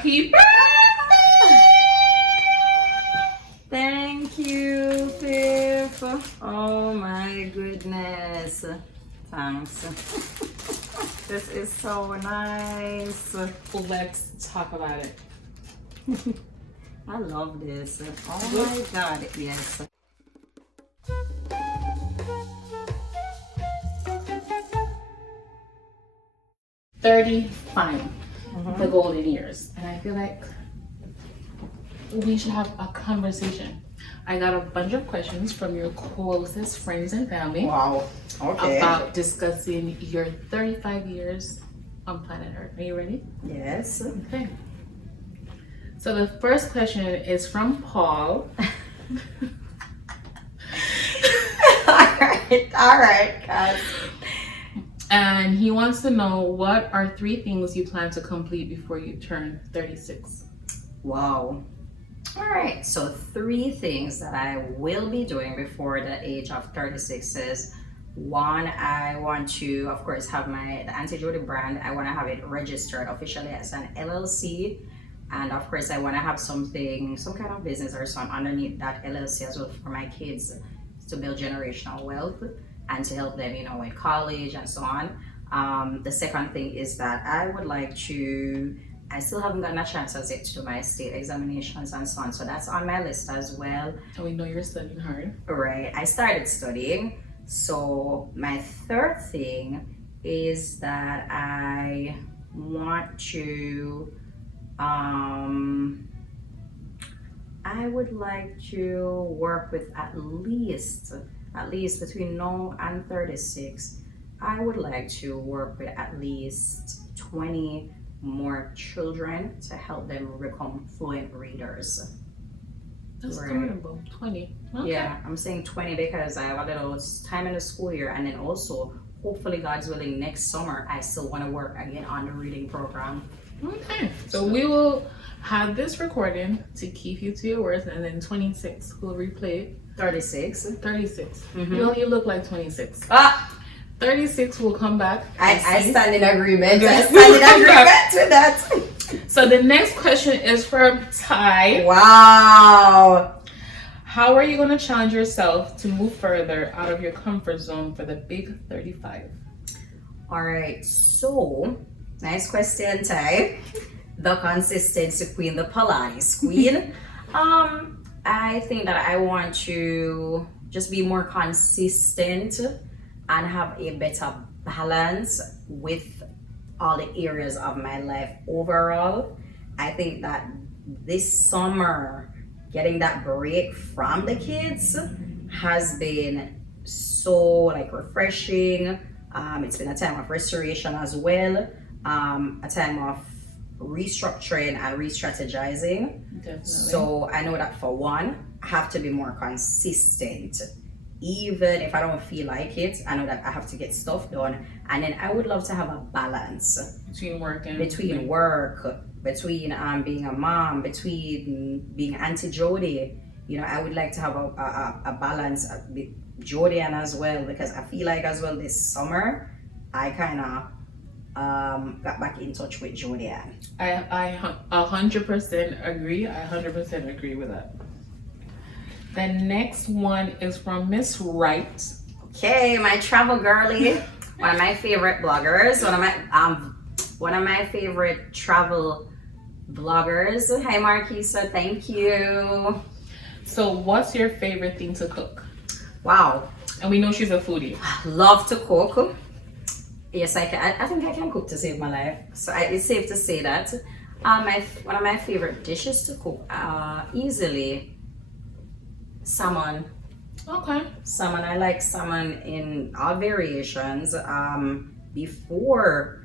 Happy birthday! Thank you, Fifth. Oh my goodness. Thanks. This is so nice. Let's talk about it. I love this. Oh my God, yes. The golden years. And I feel like we should have a conversation. I got a bunch of questions from your closest friends and family. Wow. Okay. About discussing your 35 years on planet Earth. Are you ready? Yes. Okay. So the first question is from Paul. All right, guys. And he wants to know, what are 3 things you plan to complete before you turn 36? Wow. All right, so 3 things that I will be doing before the age of 36 is, 1, I want to, of course, have the Auntie Jodi brand. I want to have it registered officially as an LLC. And of course, I want to have some kind of business or something underneath that LLC as well for my kids to build generational wealth and to help them, with college and so on. The second thing is that I would like to, I still haven't gotten a chance as yet to do my state examinations and so on. So that's on my list as well. And we know you're studying hard. Right. I started studying. So my third thing is that I want to, I would like to work with at least between now and 36, I would like to work with at least 20 more children to help them become fluent readers. That's adorable. 20. Okay. Yeah, I'm saying 20 because I have a little time in the school year, and then also, hopefully, God's willing, next summer, I still want to work again on the reading program. Okay. So we will have this recording to keep you to your words, and then 26, we'll replay it. 36. 36. Mm-hmm. You look like 26. 36 will come back. I stand in agreement. I stand in agreement with that. So the next question is from Ty. Wow. How are you going to challenge yourself to move further out of your comfort zone for the big 35? All right. So, nice question, Ty. The consistency queen, the Pilates queen. I think that I want to just be more consistent and have a better balance with all the areas of my life overall. I think that this summer, getting that break from the kids has been so refreshing. It's been a time of restoration as well, a time of restructuring and re-strategizing. Definitely. So I know that for one, I have to be more consistent. Even if I don't feel like it, I know that I have to get stuff done. And then I would love to have a balance between work, between being a mom, between being Auntie Jodi. I would like to have a balance with Jodi-Ann as well, because I feel like as well this summer I kind of got back in touch with Jodi-Ann. I 100% agree. I 100% agree with that. The next one is from Miss Wright. Okay, my travel girly, one of my favorite bloggers, one of my favorite travel bloggers. Hi Marquisa, thank you. So what's your favorite thing to cook? Wow. And we know she's a foodie. Love to cook. Yes, I can. I think I can cook to save my life. So it's safe to say that. One of my favorite dishes to cook, easily, salmon. Okay. Salmon. I like salmon in all variations. Before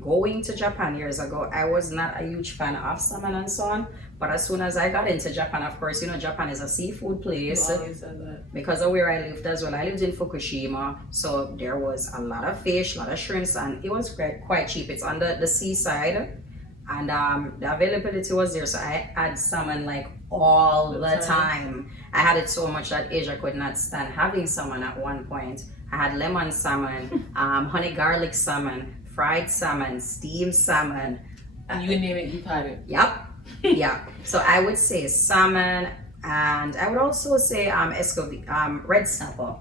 going to Japan years ago, I was not a huge fan of salmon and so on. But as soon as I got into Japan, of course, Japan is a seafood place. You always said that. Because of where I lived as well. I lived in Fukushima, so there was a lot of fish, a lot of shrimps, and it was quite cheap. It's on the seaside, and the availability was there, so I had salmon all the time. I had it so much that Asia could not stand having salmon at one point. I had lemon salmon, honey garlic salmon, fried salmon, steamed salmon, You name it, you've had it. Yep. Yeah. So I would say salmon, and I would also say red snapper.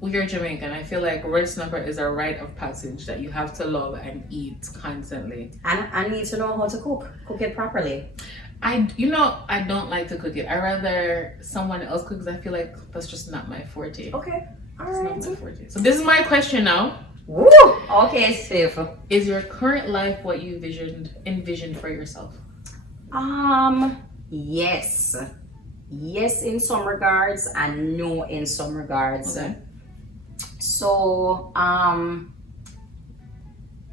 We're Jamaican. I feel like red snapper is a rite of passage that you have to love and eat constantly. And I need to know how to cook it properly. I don't like to cook it. I rather someone else cook because I feel like that's just not my forte. Okay. All It's right. not my forte. So this is my question now. Woo! Okay, safe. Is your current life what you envisioned for yourself? Yes. Yes in some regards and no in some regards. Okay. So,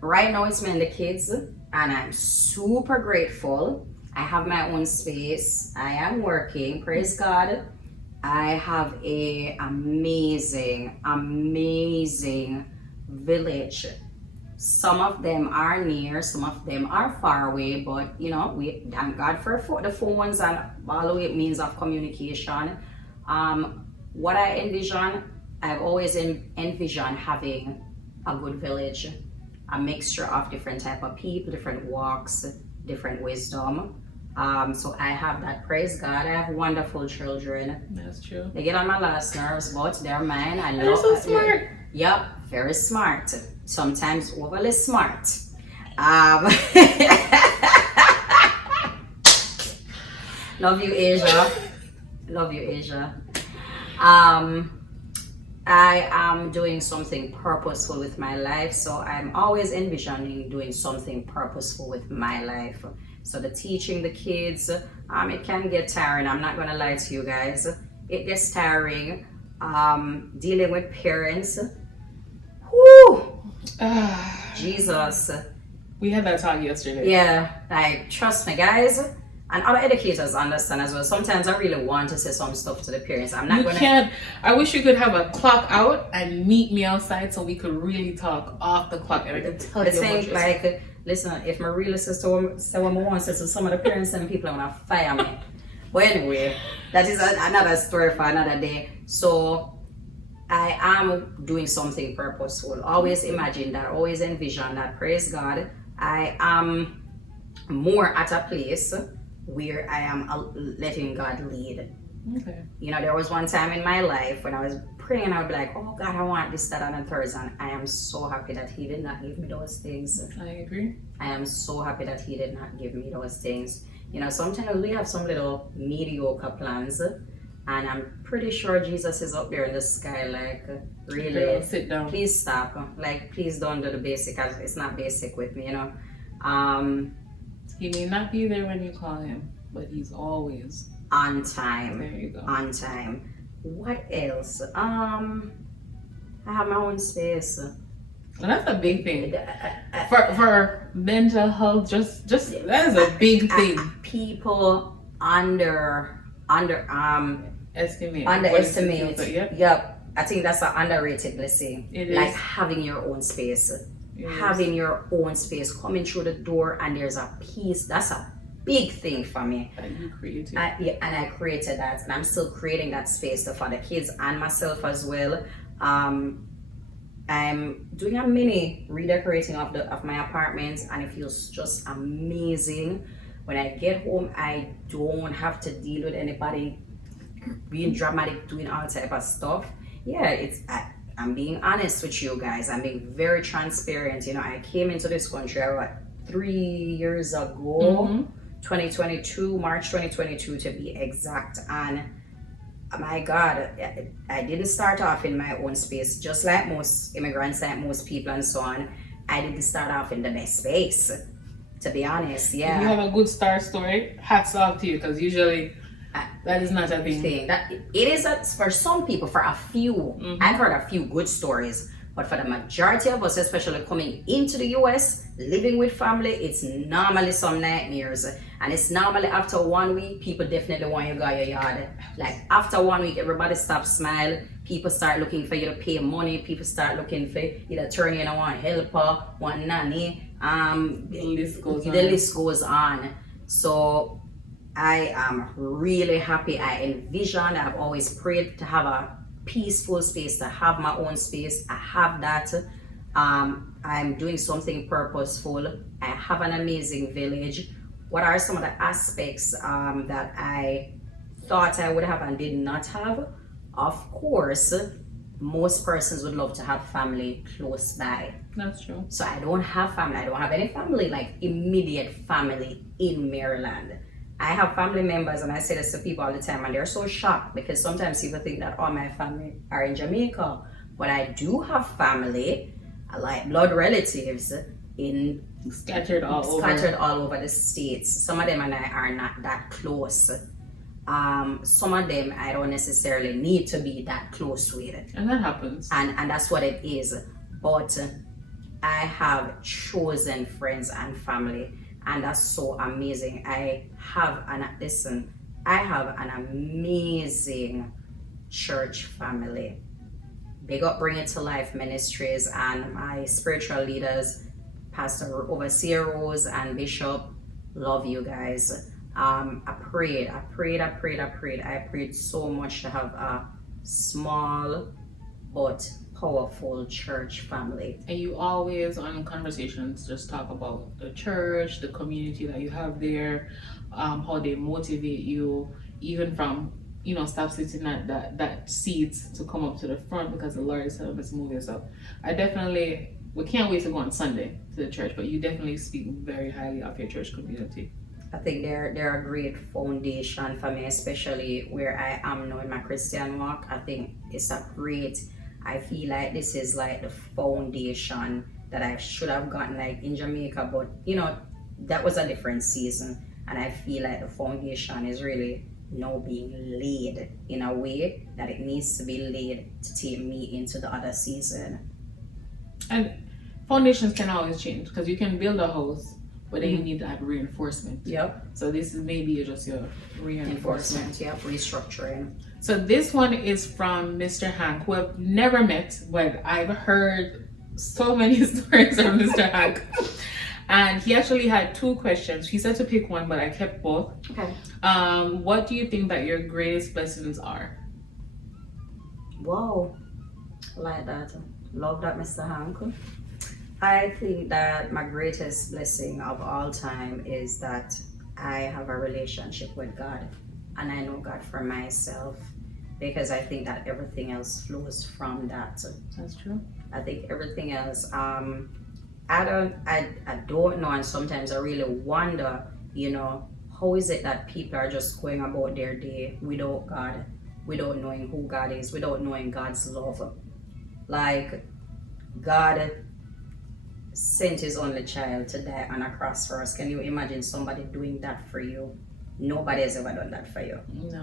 right now it's me and the kids, and I'm super grateful. I have my own space. I am working, praise God. I have a amazing village. Some of them are near, some of them are far away, but we thank God for the phones and all the means of communication. What I envision, I've always envisioned having a good village, a mixture of different type of people, different walks, different wisdom. So I have that, praise God. I have wonderful children. That's true. They get on my last nerves, but they're mine. I They're love so smart. Yep, very smart. Sometimes overly smart. Love you, Asia. Love you, Asia. I am doing something purposeful with my life, so I'm always envisioning doing something purposeful with my life. So the teaching the kids, it can get tiring. I'm not gonna lie to you guys. It gets tiring. Dealing with parents. Whoo! Jesus. We had that talk yesterday. Yeah, like trust me, guys. And other educators understand as well. Sometimes I really want to say some stuff to the parents. I'm not You gonna. can't. I wish you could have a clock out and meet me outside so we could really talk off the clock and I could tell I you think what like, listen, if my real sister say what I want to say to some of the parents and people are gonna fire me. But anyway, that is another story for another day. So I am doing something purposeful. Always imagine that, always envision that, praise God. I am more at a place where I am letting God lead. Okay. There was one time in my life when I was praying and I would be like, oh God, I want this, that, and the third. And I am so happy that He did not give me those things. I agree. I am so happy that He did not give me those things. Sometimes we have some little mediocre plans, and I'm pretty sure Jesus is up there in the sky, like, really, Girl, sit down. please stop. Like, please don't do the basic. It's not basic with me, He may not be there when you call him, but he's always on time. there. You go. On time. What else? I have my own space. And that's a big thing for mental health. Just that is a big thing. People underestimate. Yep. Yep. I think that's an underrated blessing. It like is. having your own space. It Having your own space, coming through the door and there's a peace. That's a big thing for me. that you created. And I created that, and I'm still creating that space for the kids and myself as well. I'm doing a mini redecorating of my apartment, and it feels just amazing. When I get home, I don't have to deal with anybody being dramatic, doing all type of stuff. Yeah, I'm being honest with you guys. I'm being very transparent. I came into this country 3 years ago, 2022, March 2022 to be exact. And my God, I didn't start off in my own space, just like most immigrants, like most people and so on. I didn't start off in the best space, to be honest. Yeah. If you have a good star story, hats off to you, because usually that is not a thing. That it is for some people, for a few. I've heard a few good stories, but for the majority of us, especially coming into the US, living with family, it's normally some nightmares. And it's normally after 1 week, people definitely want you to go your yard. Like after 1 week, everybody stops smile. People start looking for you to pay money. People start looking for you to turn in one helper, one nanny. The list goes on. So I am really happy. I've always prayed to have a peaceful space, to have my own space. I have that. I'm doing something purposeful. I have an amazing village. What are some of the aspects that I thought I would have and did not have? Of course, most persons would love to have family close by. That's true. So I don't have family. I don't have any family, like immediate family in Maryland. I have family members, and I say this to people all the time, and they're so shocked because sometimes people think that all my family are in Jamaica. But I do have family, like blood relatives, in Scattered all over the states. Some of them and I are not that close. Some of them I don't necessarily need to be that close with. And that happens. And that's what it is. But I have chosen friends and family, and that's so amazing. I have an amazing church family. Big up Bring It to Life Ministries and my spiritual leaders, Pastor Overseer Rose and Bishop. Love you guys. I prayed so much to have a small but powerful church family. And you always on conversations just talk about the church, the community that you have there, how they motivate you, even from stop sitting at that seat to come up to the front because the Lord is telling us to move yourself. We can't wait to go on Sunday to the church, but you definitely speak very highly of your church community. I think they're a great foundation for me, especially where I am now in my Christian walk. I think I feel like this is like the foundation that I should have gotten like in Jamaica, but that was a different season. And I feel like the foundation is really now being laid in a way that it needs to be laid to take me into the other season. And foundations can always change because you can build a house, but then you need to have reinforcement. Yep. So this is maybe just your reinforcement. Yep, restructuring. So this one is from Mr. Hank, who I've never met, but I've heard so many stories from Mr. Hank. And he actually had 2 questions. He said to pick one, but I kept both. Okay. What do you think that your greatest blessings are? Wow. Like that. Love that, Mr. Hank. I think that my greatest blessing of all time is that I have a relationship with God, and I know God for myself, because I think that everything else flows from that. That's true. I think everything else, I don't know, and sometimes I really wonder, how is it that people are just going about their day without God, without knowing who God is, without knowing God's love. Like, God sent his only child to die on a cross for us. Can you imagine somebody doing that for you? Nobody has ever done that for you.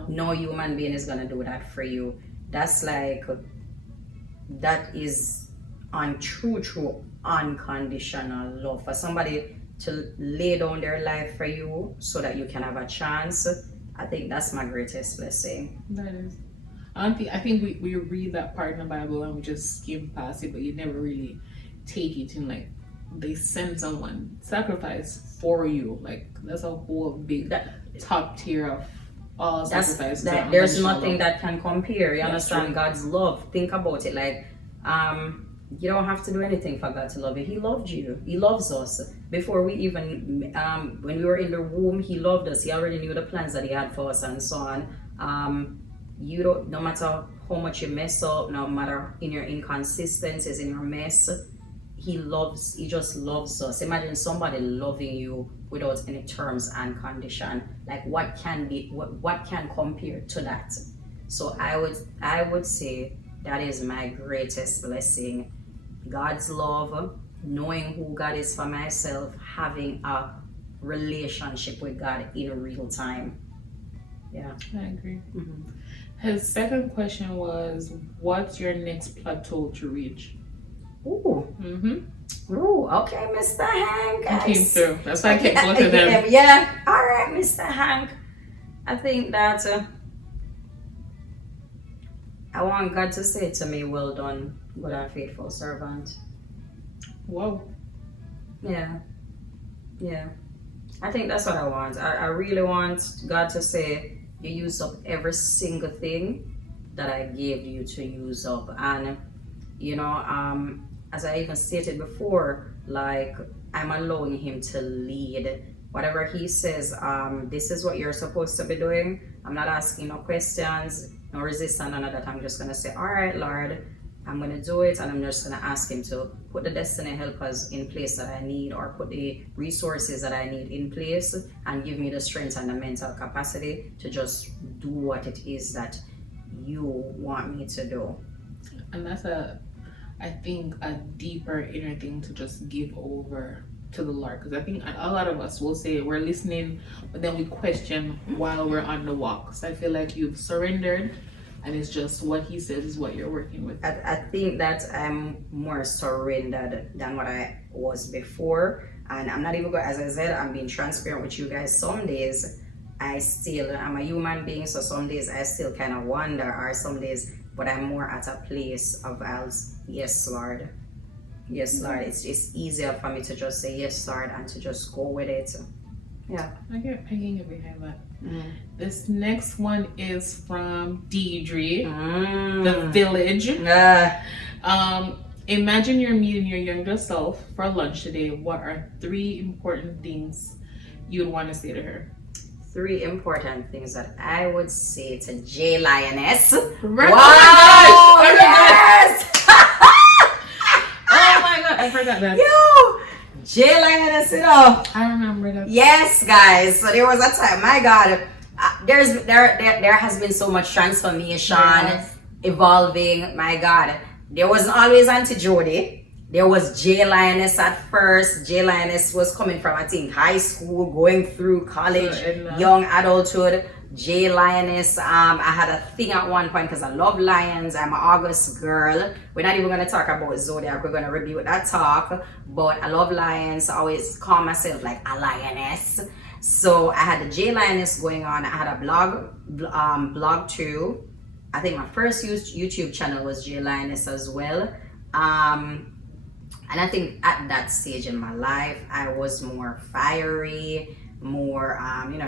No human being is gonna do that for you. That's like, that is true unconditional love. For somebody to lay down their life for you so that you can have a chance, I think that's my greatest blessing. That is. I think we read that part in the Bible and we just skim past it, but you never really take it in, like, they send someone sacrifice for you. Like, that's a whole big top tier of all sacrifices. There's nothing that can compare. You understand? God's love. Think about it. Like, you don't have to do anything for God to love you. He loved you. He loves us. Before we even, when we were in the womb, he loved us. He already knew the plans that he had for us and so on. No matter how much you mess up, no matter in your inconsistencies, in your mess, he just loves us. Imagine somebody loving you without any terms and condition. Like, what can compare to that? So I would say that is my greatest blessing. God's love, knowing who God is for myself, having a relationship with God in real time. Yeah, I agree. Mm-hmm. His second question was, what's your next plateau to reach? Ooh. Mm-hmm. Ooh, okay, Mr. Hank. I came through. That's why I kept both of them. Yeah, all right, Mr. Hank. I think that I want God to say to me, well done, good and faithful servant. Whoa. Yeah. I think that's what I want. I really want God to say, you use up every single thing that I gave you to use up. And as I even stated before, like I'm allowing him to lead. Whatever he says, this is what you're supposed to be doing. I'm not asking no questions, no resistance, none of that. I'm just gonna say, all right, Lord, I'm gonna do it, and I'm just gonna ask him to put the destiny helpers in place that I need, or put the resources that I need in place, and give me the strength and the mental capacity to just do what it is that you want me to do. And that's I think a deeper inner thing to just give over to the Lord, because I think a lot of us will say we're listening, but then we question while we're on the walk. So I feel like you've surrendered, and it's just what He says is what you're working with. I think that I'm more surrendered than what I was before, and I'm not even going. As I said, I'm being transparent with you guys. Some days I'm a human being, so some days I still kind of wonder, or some days, but I'm more at a place of yes, Lord. Yes, Lord. It's easier for me to just say yes, Lord, and to just go with it. Yeah. I can get behind that. This next one is from Deidre, the village. Imagine you're meeting your younger self for lunch today. What are 3 important things you would want to say to her? 3 important things that I would say to J Lioness. Right. Wow! Oh my gosh! Oh my god! I forgot that. Yo! J Lioness, you know. I remember that. Yes, guys. So there was a time, my God, there has been so much transformation, evolving. My God, there wasn't always Auntie Jodi. There was J Lioness at first. J Lioness was coming from, I think, high school, going through college, young adulthood. J Lioness, I had a thing at one point because I love lions. I'm an August girl. We're not even going to talk about zodiac. We're going to review that talk. But I love lions. I always call myself like a lioness. So I had the J Lioness going on. I had a blog too. I think my first YouTube channel was J Lioness as well. And I think at that stage in my life, I was more fiery, more,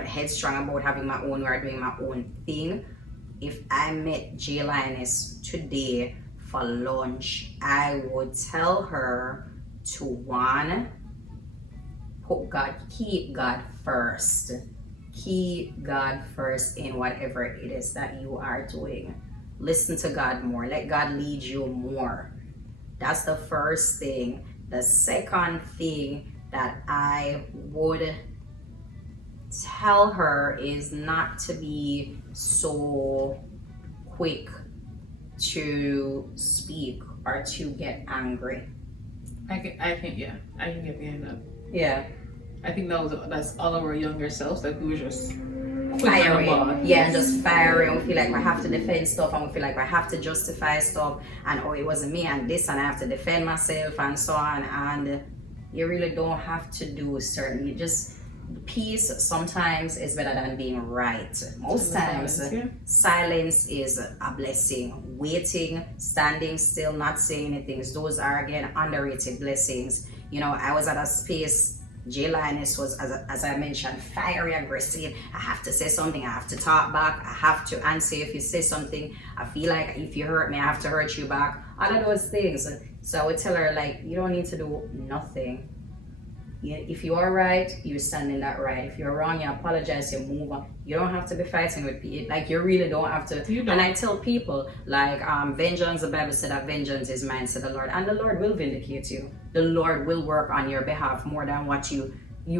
headstrong about having my own or doing my own thing. If I met J Lioness today for lunch, I would tell her to keep God first. Keep God first in whatever it is that you are doing. Listen to God more. Let God lead you more. That's the first thing. The second thing that I would tell her is not to be so quick to speak or to get angry. I can get behind that. Yeah. I think that's all of our younger selves. Like we were just firing. Yeah, and just firing. We feel like we have to defend stuff, and we feel like we have to justify stuff, and it wasn't me and this, and I have to defend myself and so on. And you really don't have to do certain. Peace sometimes is better than being right. Most times silence is a blessing. Waiting, standing still, not saying anything, those are again underrated blessings. I was at a space. J Lioness was, as I mentioned, fiery, aggressive. I have to say something, I have to talk back, I have to answer if you say something. I feel like if you hurt me, I have to hurt you back. All of those things. So I would tell her, like, you don't need to do nothing. If you are right, you stand in that right. If you're wrong, you apologize, you move on. You don't have to be fighting with people. Like, you really don't have to. And I tell people, like, vengeance, the Bible said that vengeance is mine, said the Lord. And the Lord will vindicate you. The Lord will work on your behalf more than what you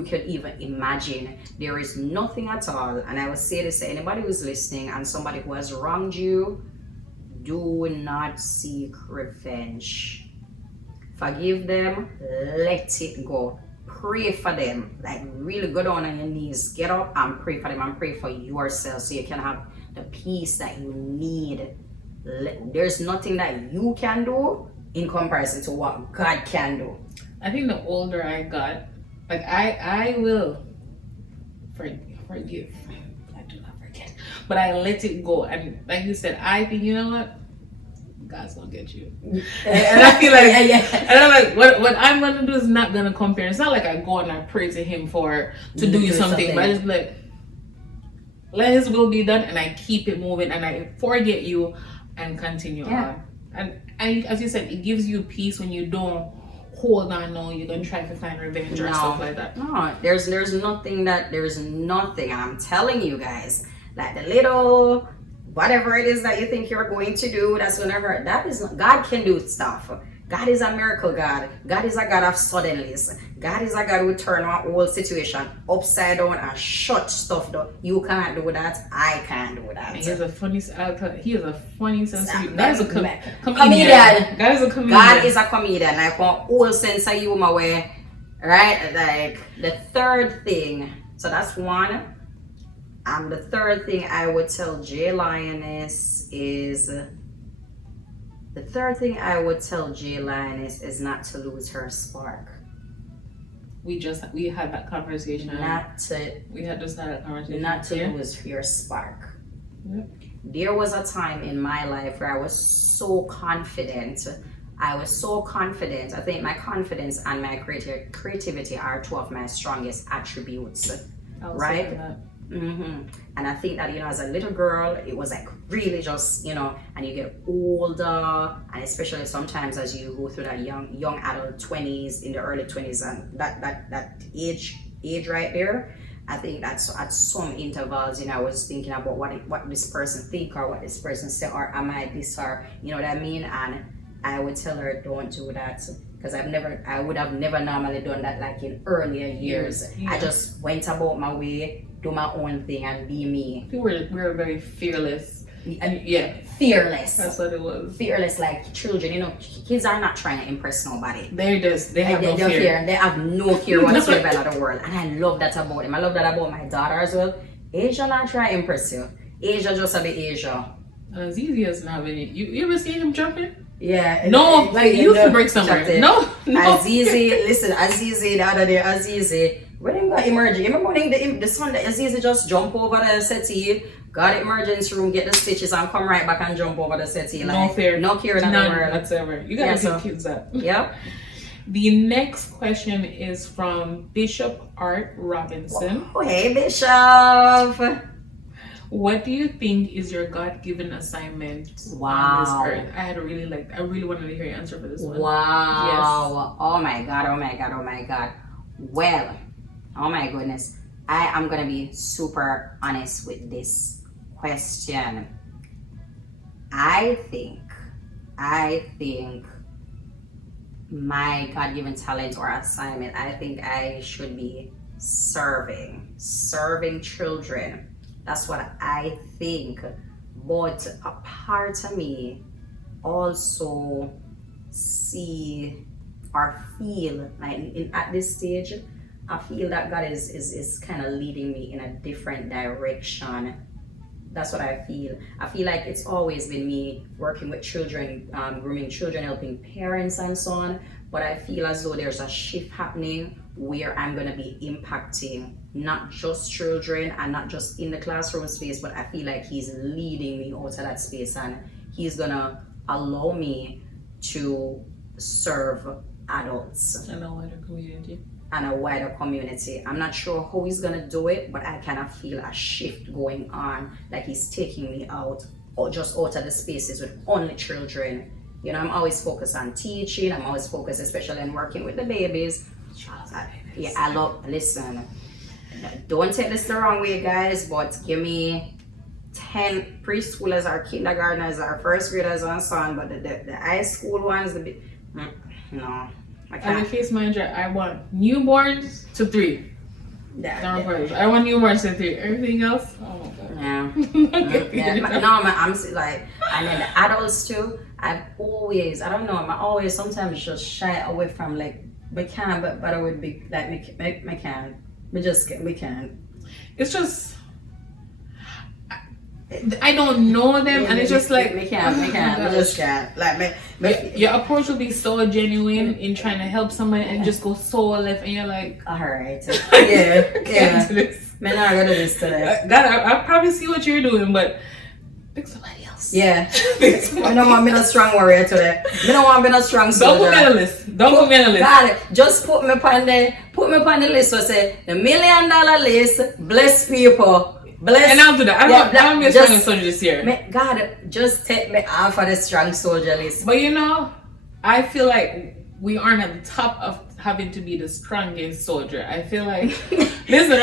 could even imagine. There is nothing at all. And I will say this to anybody who's listening and somebody who has wronged you, do not seek revenge. Forgive them, let it go. Pray for them, like really go down on your knees, get up and pray for them, and pray for yourself so you can have the peace that you need. There's nothing that you can do in comparison to what God can do. I think the older I got, like I will forgive. I do not forget, but I let it go. And like you said, I think, you know what, God's gonna get you. And I feel like, and I'm like, what I'm gonna do is not gonna compare. It's not like I go and I pray to Him to do you something, but I just like, let His will be done, and I keep it moving, and I forget you and continue on. and as you said, it gives you peace when you don't hold on. No, you're gonna try to find revenge or stuff like that. No, there's nothing, and I'm telling you guys, like the little whatever it is that you think you're going to do that's gonna hurt, that is not, God can do stuff. God is a miracle God. God is a God of suddenlies. God is a God who turn our whole situation upside down and shut stuff down. You can't do that. I can't do that. And he has a funny sense of humor. God is a comedian. God is a comedian. God is a comedian. Like one whole sense of humor where, right? Like the third thing. So that's one. The third thing I would tell J Lioness is. The third thing I would tell J Lioness is not to lose her spark. We had that conversation. Not to lose your spark. Yep. There was a time in my life where I was so confident. I think my confidence and my creativity are two of my strongest attributes. Right? Mm-hmm. And I think that, as a little girl, it was like really just, and you get older, and especially sometimes as you go through that young adult 20s, in the early 20s, and that age right there, I think that's at some intervals, I was thinking about what this person think or what this person say, or am I this, or you know what I mean? And I would tell her, don't do that, because I would have never normally done that like in earlier years. Yeah. I just went about my way, do my own thing and be me. We were very fearless. Fearless. That's what it was. Fearless, like children. Kids are not trying to impress nobody. They have no fear. They have no fear whatsoever in the world, and I love that about them. I love that about my daughter as well. Asia not try to impress you. Asia just a bit Asia. Azizi doesn't have any. You ever seen him jumping? Yeah. No, like you used to break somewhere. No. Azizi, listen, Azizi the other day, Azizi. When he got emerging, remember when the son that Azizi just jump over the settee, got emergency room, get the stitches and come right back and jump over the settee. Like, no fear. No care in the world. Whatsoever. You gotta give kids that. Yep. The next question is from Bishop Art Robinson. Oh, hey Bishop. What do you think is your God-given assignment on this earth? I really wanted to hear your answer for this one. Wow. Yes. Oh my God. Well, oh my goodness. I am going to be super honest with this question. I think my God-given talent or assignment, I think I should be serving children. That's what I think. But a part of me also see or feel like at this stage, I feel that God is kind of leading me in a different direction. That's what I feel. I feel like it's always been me working with children, grooming children, helping parents and so on. But I feel as though there's a shift happening where I'm going to be impacting not just children and not just in the classroom space, but I feel like he's leading me out of that space, and he's going to allow me to serve adults and a wider community. I'm not sure how he's going to do it, but I kind of feel a shift going on, like he's taking me out or just out of the spaces with only children. I'm always focused on teaching. I'm always focused especially on working with the babies. Listen, don't take this the wrong way, guys, but give me 10 preschoolers or kindergartners or first graders and so on, but the high school ones, no. As a case manager, I want newborns to 3. I want newborns to 3. Everything else, oh my God. I'm like, and then the adults too. I'm always sometimes just shy away from like, we can, but I would be like, we can. We can. It's just, I don't know them, and it's just like, we can. We just can't. Like, your approach will be so genuine in trying to help somebody and just go so left, and you're like, all right, yeah. Man, I gotta do this today. I probably see what you're doing, but pick somebody else. Yeah. I don't want to be no strong warrior today. I don't want to be no strong soldier. Don't put me on the list. God, just put me on the list. So say the $1 million list. Bless people. Bless. And I'll do that. I don't be a strong soldier this year. God, just take me off of the strong soldier list. But I feel like we aren't at the top of having to be the strongest soldier. I feel like, listen,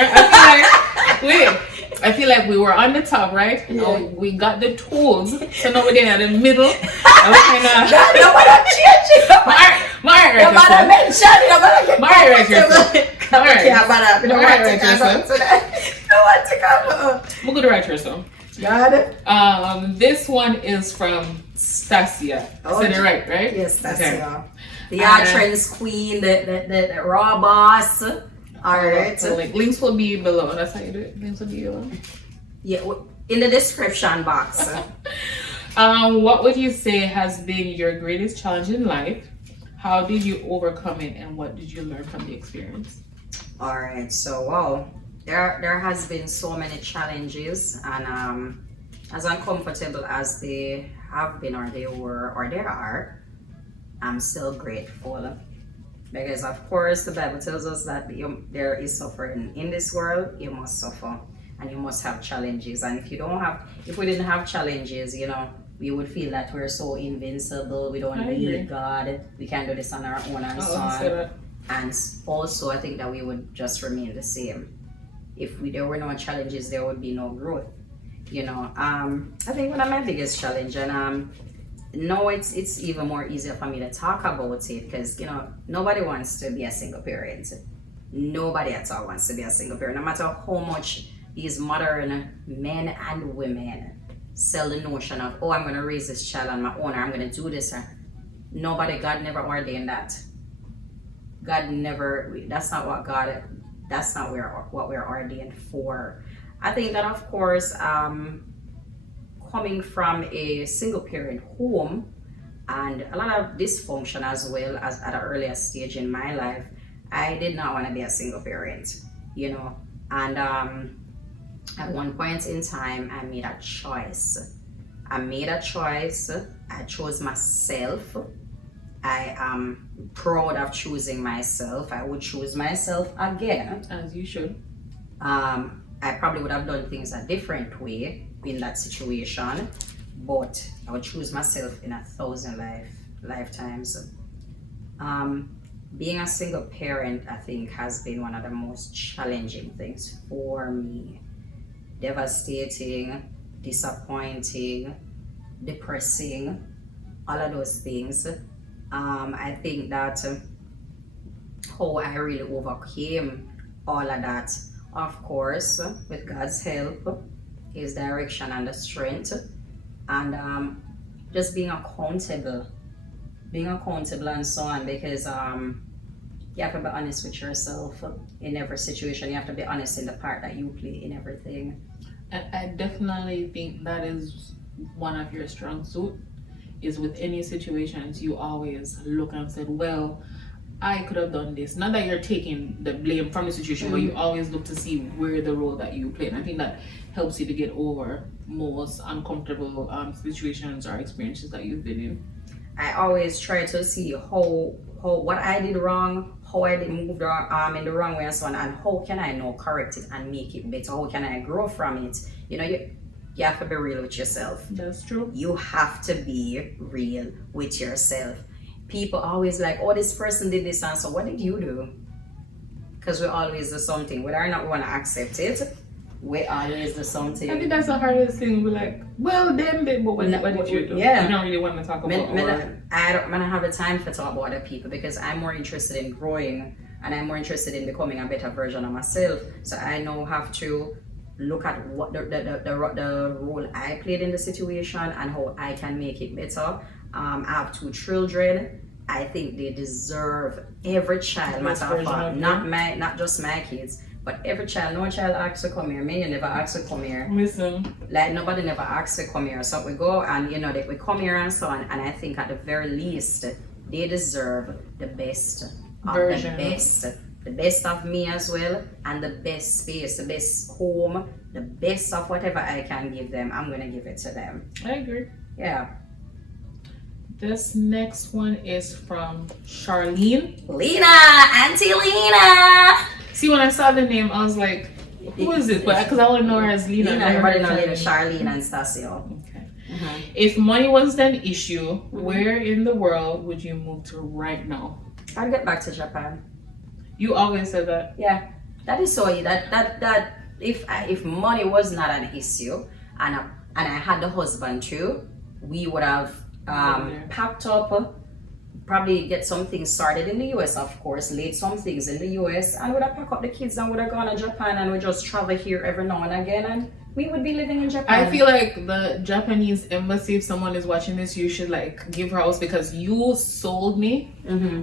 I feel like we were on the top, right? Yeah. Now we got the tools, so now we're in the middle. And we kind of. Nobody change it. Nobody mention it. Nobody get I'm going to write her so. Got it. This one is from Stasia. Said it right? Yes, Stasia. Okay. The Trends Queen, the raw boss. Alright. So links will be below. That's how you do it. Links will be below. Yeah, in the description box. What would you say has been your greatest challenge in life? How did you overcome it, and what did you learn from the experience? Alright, so wow. There has been so many challenges, and as uncomfortable as they have been or they were or they are, I'm still grateful. Because of course the Bible tells us that there is suffering in this world, you must suffer and you must have challenges. And if we didn't have challenges, we would feel that we're so invincible, we don't need God, we can do this on our own and so on. And also I think that we would just remain the same. If there were no challenges, there would be no growth. I think one of my biggest challenge, and now it's even more easier for me to talk about it, because nobody wants to be a single parent. Nobody at all wants to be a single parent, no matter how much these modern men and women sell the notion of, I'm going to raise this child on my own, or I'm going to do this. God never ordained that. That's not what we're ordained for. I think that, of course, coming from a single parent home and a lot of dysfunction as well as at an earlier stage in my life, I did not want to be a single parent, and at one point in time I made a choice. I chose myself. I am proud of choosing myself. I would choose myself again. As you should. I probably would have done things a different way in that situation, but I would choose myself in 1,000 lifetimes. Being a single parent, I think, has been one of the most challenging things for me. Devastating, disappointing, depressing, all of those things. I think that how I really overcame all of that, of course, with God's help, His direction and the strength, and just being accountable and so on, because you have to be honest with yourself in every situation. You have to be honest in the part that you play in everything. I definitely think that is one of your strong suit, is with any situations you always look and said, well, I could have done this. Not that you're taking the blame from the situation, but you always look to see where the role that you play. And I think that helps you to get over most uncomfortable situations or experiences that you've been in. I always try to see how what I did wrong, how I did move in the wrong way and so on, and how can I now correct it and make it better? How can I grow from it? You have to be real with yourself. That's true. You have to be real with yourself. People always like, this person did this, and so what did you do? Because we always do something. Whether or not we want to accept it, we always do something. I think that's the hardest thing. We're like, well, then, but what did you do? Yeah. You don't really want to talk about I don't have the time to talk about other people, because I'm more interested in growing, and I'm more interested in becoming a better version of myself. So I now have to look at what the role I played in the situation and how I can make it better. I have 2 children. I think they deserve, every child, matter of fact, not just my kids, but every child. No child asks to come here. Me, you never ask to come here. Listen. Like nobody never asks to come here. So we go and we come here and so on. And I think at the very least, they deserve the best of version. The best of me as well, and the best space, the best home, the best of whatever I can give them. I'm gonna give it to them. I agree. Yeah. This next one is from Charlene. Auntie Lena. See, when I saw the name, I was like, Who is it? Because I only know her as Lena. Lena, everybody know Lena, Charlene and Stasio. Okay. Mhm. If money wasn't an issue, where in the world would you move to right now? I'll get back to Japan. You always said that. Yeah, that is so. That if money was not an issue, and I had the husband too, we would have packed up, probably get some things started in the US, of course, laid some things in the US, and would have packed up the kids and would have gone to Japan and would just travel here every now and again, and we would be living in Japan. I feel like the Japanese embassy, if someone is watching this, you should like give her house, because you sold me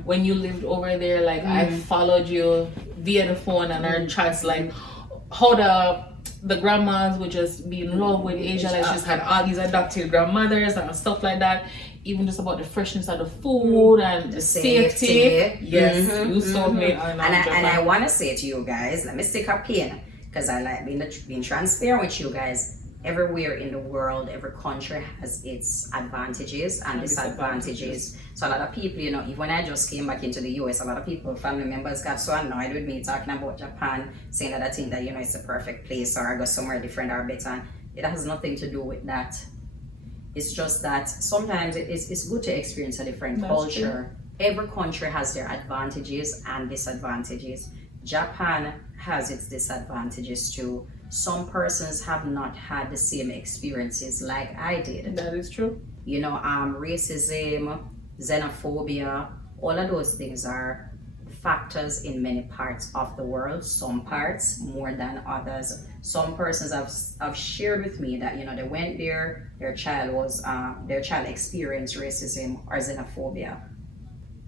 when you lived over there. Like I followed you via the phone and our chats, like how the grandmas would just be in love with Asia. Like she's had all these adopted grandmothers and stuff like that. Even just about the freshness of the food and the safety. Yes, you sold me on Japan. And I want to say to you guys, let me stick a pin, because I like being transparent with you guys. Everywhere in the world, every country has its advantages and disadvantages. So a lot of people, even when I just came back into the US, a lot of people, family members, got so annoyed with me talking about Japan, saying that I think that, it's the perfect place, or I go somewhere different or better. It has nothing to do with that. It's just that sometimes it's good to experience a different culture. True. Every country has their advantages and disadvantages. Japan has its disadvantages too. Some persons have not had the same experiences like I did. That is true. Racism, xenophobia, all of those things are factors in many parts of the world. Some parts more than others. Some persons have shared with me that they went there, their child experienced racism or xenophobia.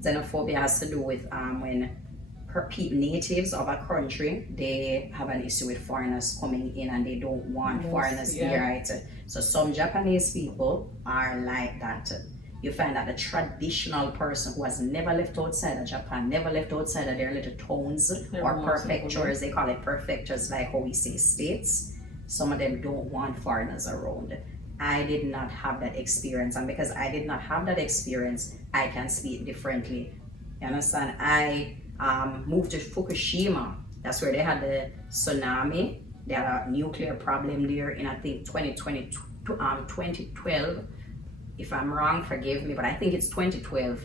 Xenophobia has to do with when natives of a country, they have an issue with foreigners coming in and they don't want foreigners here, right? So some Japanese people are like that. You find that the traditional person who has never left outside of Japan, never left outside of their little towns or prefectures, they call it prefectures, like how we say states, some of them don't want foreigners around. I did not have that experience, and because I did not have that experience, I can speak differently. You understand? I moved to Fukushima. That's where they had the tsunami. They had a nuclear problem there in, I think, 2012. If I'm wrong, forgive me, but I think it's 2012.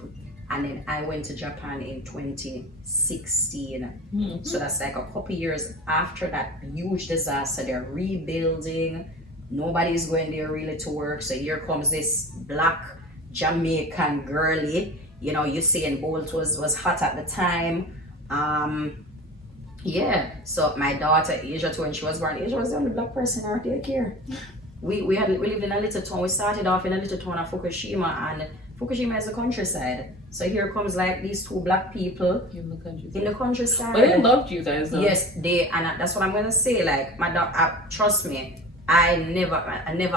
And then I went to Japan in 2016. So that's like a couple years after that huge disaster. They're rebuilding. Nobody's going there really to work. So here comes this black Jamaican girlie. Usain Bolt was hot at the time. So my daughter Asia too, when she was born, Asia was the only black person in our daycare. We lived in a little town. We started off in a little town of Fukushima, and Fukushima is the countryside. So here comes like these two black people in the countryside. But they loved you guys though. Yes, that's what I'm gonna say. Like my daughter, trust me, I never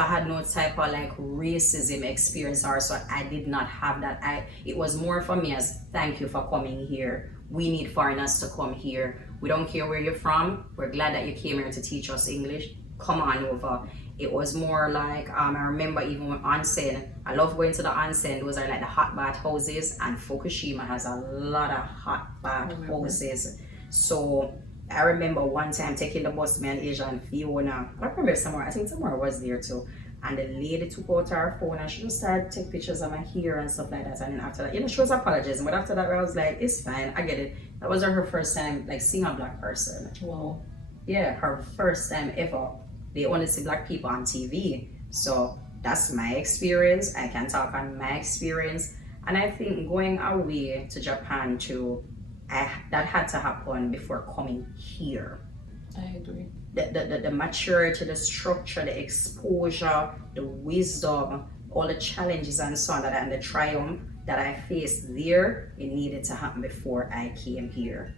had no type of like racism experience, or so I did not have that. It was more for me as thank you for coming here. We need foreigners to come here. We don't care where you're from. We're glad that you came here to teach us English. Come on over. It was more like I remember even with onsen. I love going to the onsen. Those are like the hot bath houses, and Fukushima has a lot of hot bath houses. So I remember one time taking the bus, me and Asia and Fiona. I remember I think somewhere was there too. And the lady took out her phone and she just started to take pictures of my hair and stuff like that. And then after that, she was apologizing. But after that, I was like, it's fine, I get it. That was her first time like seeing a black person. Wow. Yeah, her first time ever. They only see black people on TV. So that's my experience. I can talk on my experience. And I think going away to Japan too, that had to happen before coming here. I agree. The maturity, the structure, the exposure, the wisdom, all the challenges and so on, and the triumph that I faced there, it needed to happen before I came here.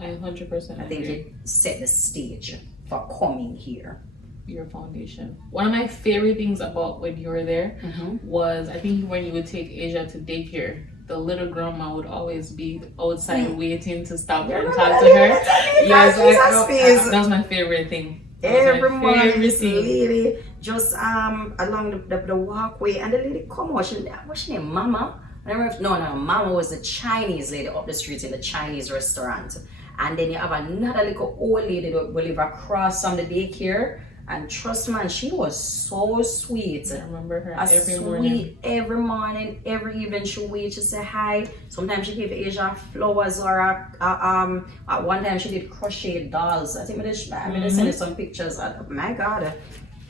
I 100% I think it set the stage for coming here. Your foundation. One of my favorite things about when you were there was, I think when you would take Asia to daycare, the little grandma would always be outside waiting to stop and talk to her. Yes, that was my favorite thing. Every morning, this lady just along the walkway, and the lady come out. What's she name? Mama? I don't know if Mama was the Chinese lady up the street in the Chinese restaurant. And then you have another little old lady that will live across from the daycare. And trust man, she was so sweet. I remember her As every sweet morning. every morning, every evening she wait, she say hi. Sometimes she give Asia flowers or at one time she did crochet dolls. I think I send you some pictures. My God.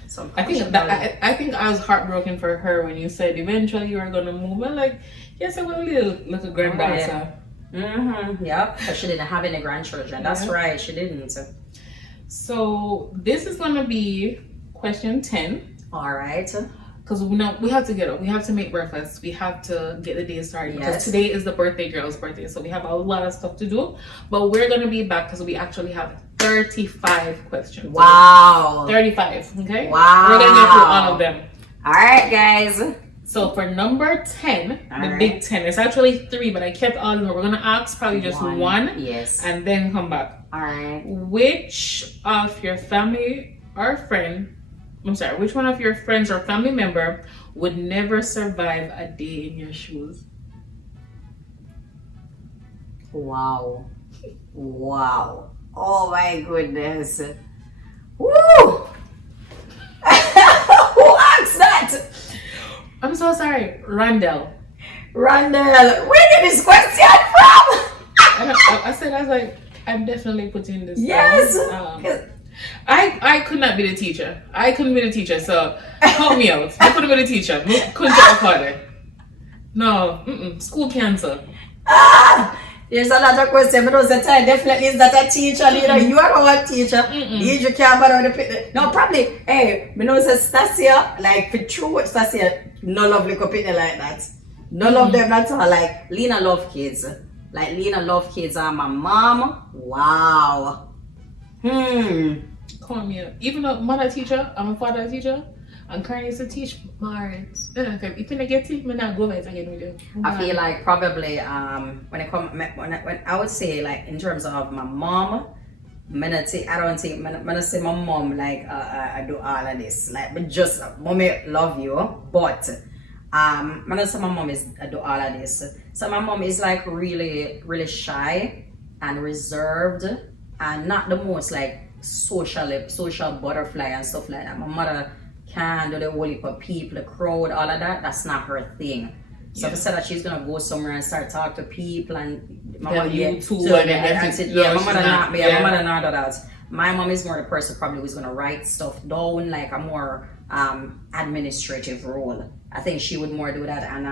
Some I think I think I was heartbroken for her when you said eventually you were gonna move. I'm like, yes, I will, little granddaughter. Yep. But she didn't have any grandchildren. That's right, she didn't. So this is gonna be question 10. All right. Because we have to get up. We have to make breakfast. We have to get the day started. Because today is the birthday girl's birthday. So we have a lot of stuff to do. But we're going to be back because we actually have 35 questions. Wow. 35. Okay? Wow. We're going to get through all of them. All right, guys. So for number 10, all the right. big 10, it's actually 3, but I kept all of them. We're going to ask probably just one. Yes. And then come back. All right. Which of your family or friend, which one of your friends or family member would never survive a day in your shoes? Wow. Wow. Oh my goodness. Woo! Who asked that? I'm so sorry, Randall. Randall, where did this question from? I was like, I'm definitely putting this. Yes. I could not be the teacher. I couldn't be the teacher, so help me out. I couldn't be the teacher. Couldn't afford it. No, school cancer. There's a lot of questions, but those time definitely is that a teacher. You are not a teacher. You can't bother with the no, probably. Hey, me know say Stasia, like for true Stasia, no love like a pitney like that. No love them at all. Like Lena love kids. Like Lena love kids and my mom. Wow. Call me up. Even though mother teacher, I'm a father teacher, and Karen used to teach Marits. If you get it, I'm not go back again with you. I feel like probably when I would say like in terms of my mom, I don't say my mom like I do all of this. Like but just mommy love you, but I don't say my mom is I do all of this. So my mom is like really, really shy and reserved and not the most like social butterfly and stuff like that. My mother can do the whole heap of people, the crowd, all of that. That's not her thing. So if I said that she's gonna go somewhere and start talk to people and my mother my mother not do that. My mom is more the person probably who's gonna write stuff down, like a more administrative role. I think she would more do that, and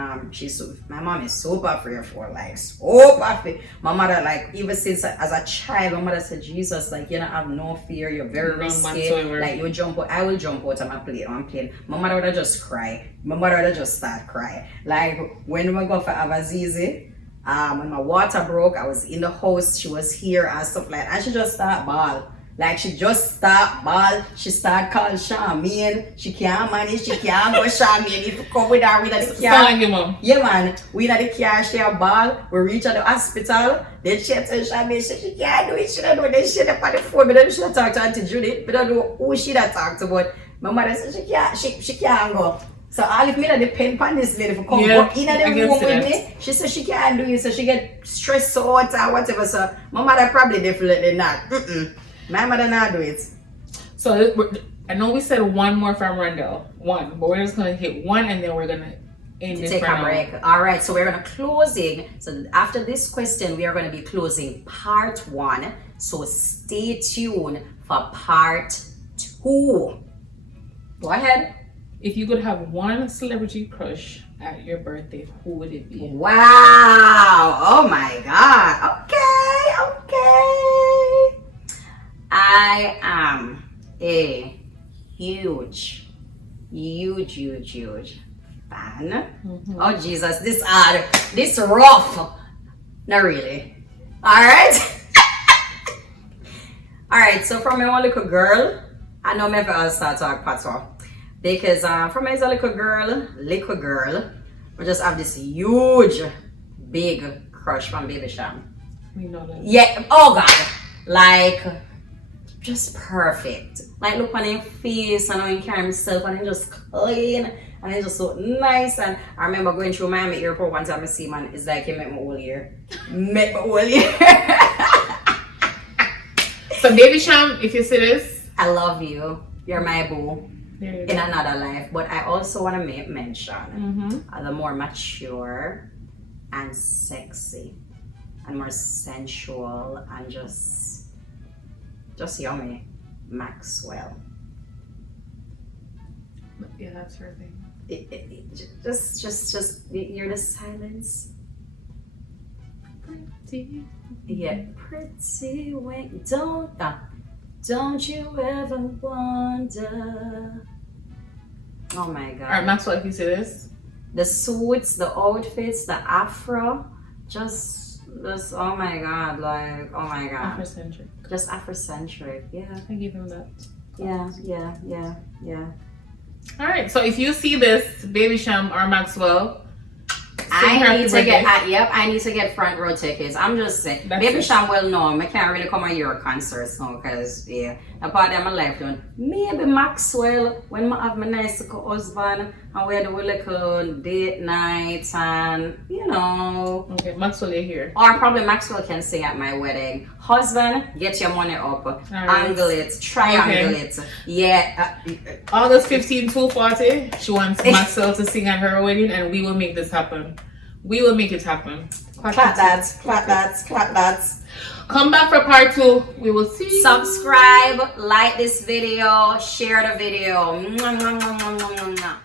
my mom is super fearful, like super fear. My mother, like even since as a child, my mother said, Jesus, like you don't have no fear, you're very risky. Like you jump out, I will jump out of my plane. My mother would have just cry. My mother would have just start crying. Like when we go for Avazizi, when my water broke, I was in the house, she was here and stuff like that, and she just start bawl. Like she just start ball, she start calling Charmaine. She can't manage, she can't go Charmaine. If you come with her, we at the car. Like your mom. Yeah man, we at the car, she a ball. We reach at the hospital. Then she tell Charmaine she can't do it, she don't do it. Then she up on the phone, but then she talk to Auntie Judith. But I don't know who she that talk to, but my mother said she can't go. So all if me that depend on this lady for come go in the room with me. She said she can't do it, so she get stressed out or whatever. So my mother probably definitely not. My mother not do it. So I know we said one more from Randall. One, but we're just gonna hit one and then we're gonna end this take a break. Alright, so we're gonna closing. So after this question, we are gonna be closing part 1. So stay tuned for part 2. Go ahead. If you could have one celebrity crush at your birthday, who would it be? Wow! Oh my god. Okay. I am a huge fan. Oh Jesus, this rough. Not really. Alright. Alright, so from my one little girl, I know maybe I'll start talk patois. Because from as a little girl, we just have this huge, big crush from Baby Sham. We know that. Yeah, oh God. Like, just perfect. Like, look on his face and how he carry himself and he just clean and he just so nice. And I remember going through Miami airport one time I see man, it's like he met my whole year. So Baby Sham, if you see this, I love you. You're my boo there you in go. another life. But I also want to mention Mm-hmm. the more mature and sexy and more sensual and just yummy Maxwell. Yeah, that's her thing. Just hear the silence. Pretty. Yeah, pretty when don't you ever wonder. Oh my God. All right, Maxwell, if you see this, The suits, the outfits, the afro, just oh my God, like oh my God, Afrocentric. just Afrocentric. Yeah, I give him that. yeah. All right, so if you see this, Baby Sham or Maxwell, I need to get I need to get front row tickets. I'm just saying, That's Baby it. Sham will know. I can't really come on your concerts now because a part of my life done. Maybe Maxwell when I have my nice husband and we do a little date night and Okay, Maxwell, you're here. or probably Maxwell can sing at my wedding. Husband, get your money up, right. angle it, triangle it. Yeah. August 15, 240. She wants Maxwell to sing at her wedding, and we will make this happen. We will make it happen. Clap that. Come back for part 2. We will see you. Subscribe, like this video, share the video. Mwah, mwah, mwah, mwah, mwah, mwah.